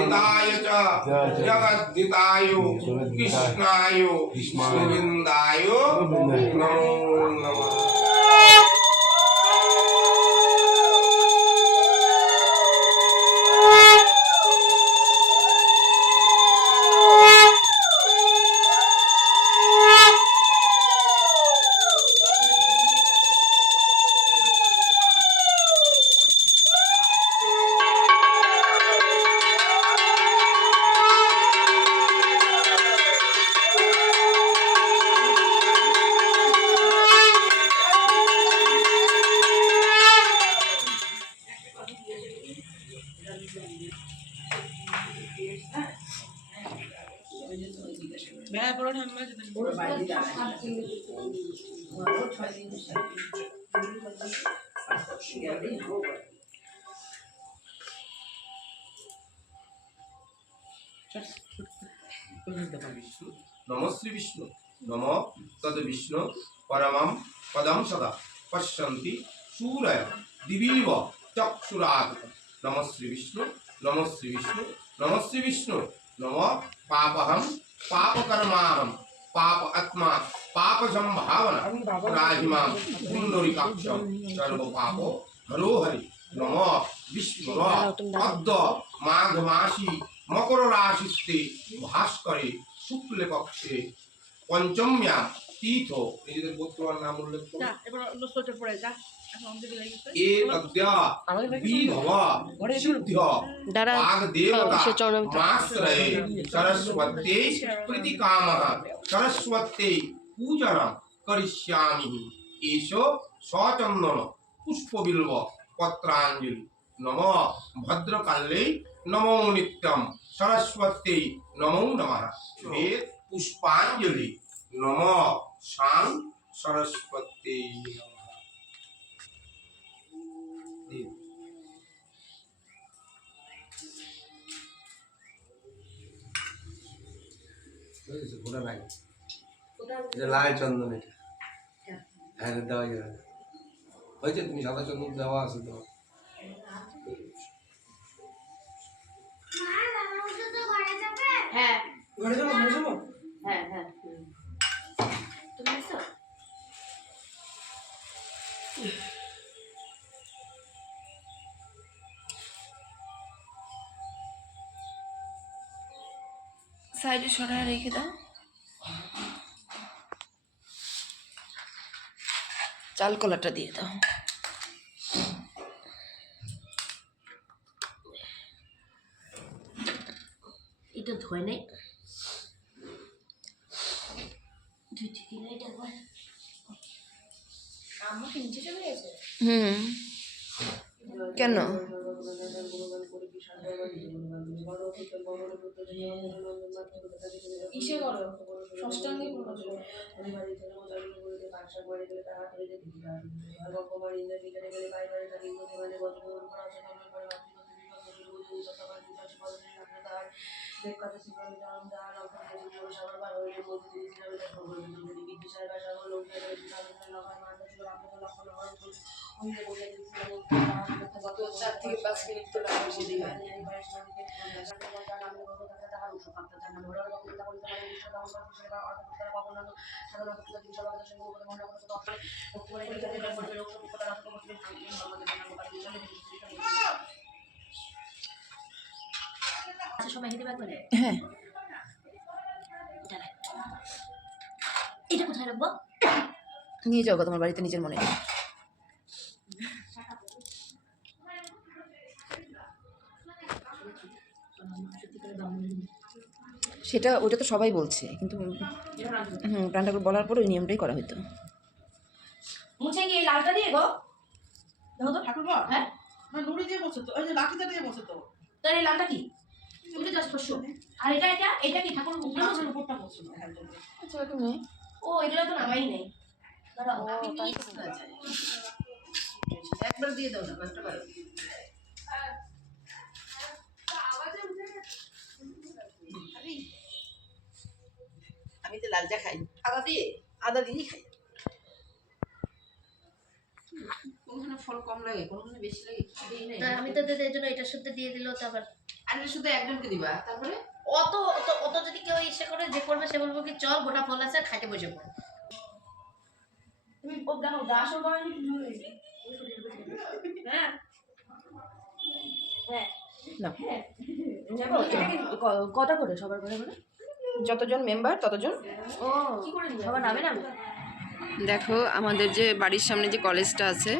हिताय च जगद्धिताय कृष्णाय गोविन्दाय नमो नमः। नमो श्री विष्णु नमो तद विष्णु परमं पदं सदा पश्यन्ति सूरय दिवीव चक्षुरात्। नमो श्री विष्णु नमो श्री विष्णु नमो श्री विष्णु नमो पापहं पापकर्माहं पाप आत्मा पाप संभावना राहिमां पुंडरीकाक्षं सर्व पापो हरो हरि। नमो विष्णु पद्म माघ मासी मकर राशिस्ते भास्करे शुक्ल पक्षे पंचम्यां तीर्थ নিজেদের গোত্রর নাম উল্লেখ করুন। এবার অন্য সোটা পড়ে যা এখন অঞ্জলি লাগিয়েছে এ অদ্যা বিভব সিদ্ধ বাগ দেবতা মাশ্রয়ে সরস্বতী প্রীতিকামঃ সরস্বতী পূজনম করিষ্যামি এষো সচন্দন পুষ্পবিল্ব পত্রাঞ্জলি। নমো ভদ্রকালে नमो नित्यं सरस्वती नमो नमः। वेद पुष्पांजलि नमो शां सरस्वती লাল চন্দন হ্যাঁ দেওয়া যাবে হয়েছে তুমি সাদা চন্দন দেওয়া আছে তো হ্যাঁ ঘরে যাবো হ্যাঁ হ্যাঁ তুমি এসো সাইডে সরায় রেখে দাও। চাল কলাটা দিয়ে দাও। এটা ধোয় নাই কেন ইসে করো ষষ্ঠাঙ্গে হ্যাঁ এটা কোথায় রাখবো নিয়ে যাও তোমার বাড়িতে নিজের মনে সেটা ওটা তো সবাই বলছে কিন্তু প্রাণ ঠাকুর বলার পর ওই নিয়মটাই করা হতো। মুছে কি এই লালটা দিয়ে গো দেখো তো ঠাকুর বল হ্যাঁ না নুড়ি দিয়ে বসে তো ওই যে লাঠিটা দিয়ে বসে তো তার এই লালটা কি ওটা জাস্ট ফসো আর এটা কি ঠাকুর উপরটা বসে হ্যাঁ আচ্ছা ওটা নেই ও এগুলো তো নামাই নেই দাঁড়াও আমি নিয়ে আসতে চাই একবার দিয়ে দাও না কষ্ট করো আমি তো লাল চা খাই আদা দিয়ে খাই কোনখানে ফল কম লাগে কোনখানে বেশি লাগে আমি তো এর জন্য এটার সাথে দিয়ে দিলেও তো আবার আরে শুধু একজনকে দিবা, তারপরে অত অত অত যদি কেউ ইচ্ছে করে যে করবে সে বলবো কি চল গোটা ফল আছে খাইতে বসে পড়। তুমি ও দেখো দাসও বানানি হ্যাঁ হ্যাঁ না কটা করে সবার ঘরে ঘরে যতজন মেম্বার ততজন। ও কি করে সবার নামে নামে দেখো আমাদের যে বাড়ির সামনে যে কলেজটা আছে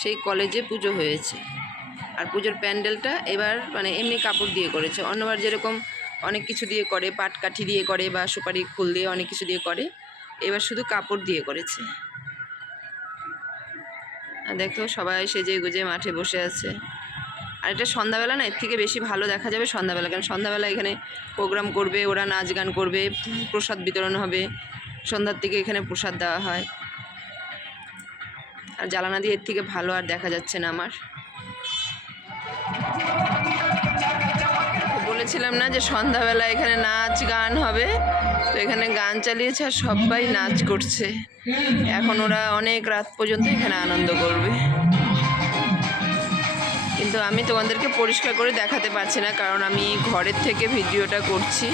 সেই কলেজে পুজো হয়েছে, আর পুজোর প্যান্ডেলটা এবার মানে এমনি কাপড় দিয়ে করেছে। অন্যবার যেরকম অনেক কিছু দিয়ে করে, পাটকাঠি দিয়ে করে বা সুপারি ফুল দিয়ে অনেক কিছু দিয়ে করে, এবার শুধু কাপড় দিয়ে করেছে। আর দেখো সবাই সেজে গুজে মাঠে বসে আছে। আর এটা সন্ধ্যাবেলা না, এর থেকে বেশি ভালো দেখা যাবে সন্ধ্যাবেলা, কারণ সন্ধ্যাবেলা এখানে প্রোগ্রাম করবে, ওরা নাচ গান করবে, প্রসাদ বিতরণ হবে, সন্ধ্যার থেকে এখানে প্রসাদ দেওয়া হয়। আর জ্বালানা দিয়ে এর থেকে ভালো আর দেখা যাচ্ছে না আমার। বলেছিলাম না যে সন্ধ্যাবেলা এখানে নাচ গান হবে, তো এখানে গান চালিয়েছে আর সবাই নাচ করছে। এখন ওরা অনেক রাত পর্যন্ত এখানে আনন্দ করবে, কিন্তু আমি তোমাদেরকে পরিষ্কার করে দেখাতে পারছি না, কারণ আমি ঘরের থেকে ভিডিওটা করছি।